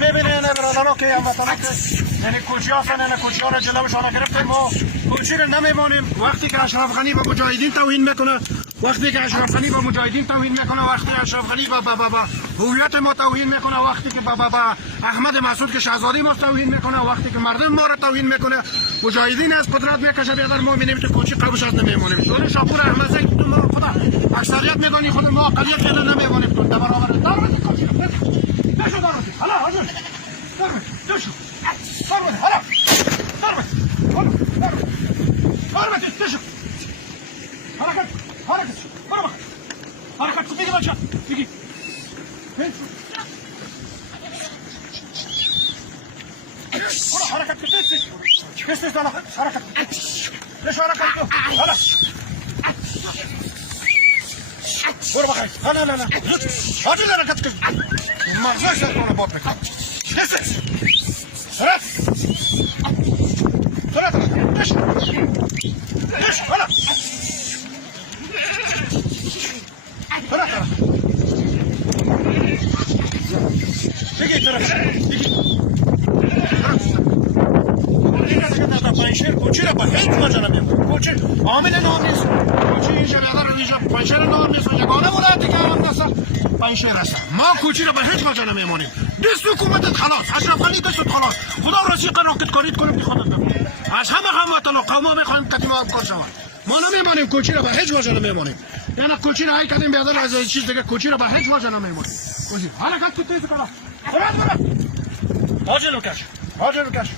میبینین برادران که هموطنان که یعنی کوچی هستن یعنی کوچی ها را جلوشان گرفتیم ما کوچی را نمیمانیم وقتی که اشرف غنی به مجاهدین توهین میکنه وقتی که اشرف غنی به مجاهدین توهین میکنه وقتی اشرف غنی به هویت ما توهین میکنه وقتی که به احمد مسعود که شهزادی ما توهین میکنه وقتی که مردم ما را توهین میکنه مجاهدین از قدرت میکشه بیادر ما میبینیم که کوچی قبوش از نمیمانیم دور شاپور احمد زی تو ما خدا اکثریت میگونی خود ما اقلیت پیدا نمیمانیم تو در برابر دارو کوچی دشو دارو حالا حاضر دشو دارو حالا دارو دشو حرکت برو حرکت تو دیگه بچه دیگه برو حرکت کسی دالا حرکت ليش حركت هلا برو بخير لا لا لا هاتي لنا كتكز ما غزاش انا بوطنك كسس ثلاث ليش هلا ثلاثة تيجي پنشر کوچی را به هیچ وجه نمی‌کنه کوچی عامل نام نیست کوچی اینجا بیادر اینجا پنشر نام نیست یگانه ولایتی که هم نیست پنشر است ما کوچی را به هیچ وجه نمی‌مانیم دست حکومت خلاص اشرف غنی دست خلاص خدا راستی قناعت کنید کنیم که خودت بکنید از همه هموطن و قوما می‌خوایم تتمام افکار شود ما نمی‌مانیم کوچی را به هیچ وجه نمی‌مانیم یعنی کوچی را هی کردیم بیادر از این چیز دیگه کوچی را به هیچ وجه نمی‌مانیم کوچی حرکت تو تیز کن حاجی لوکاش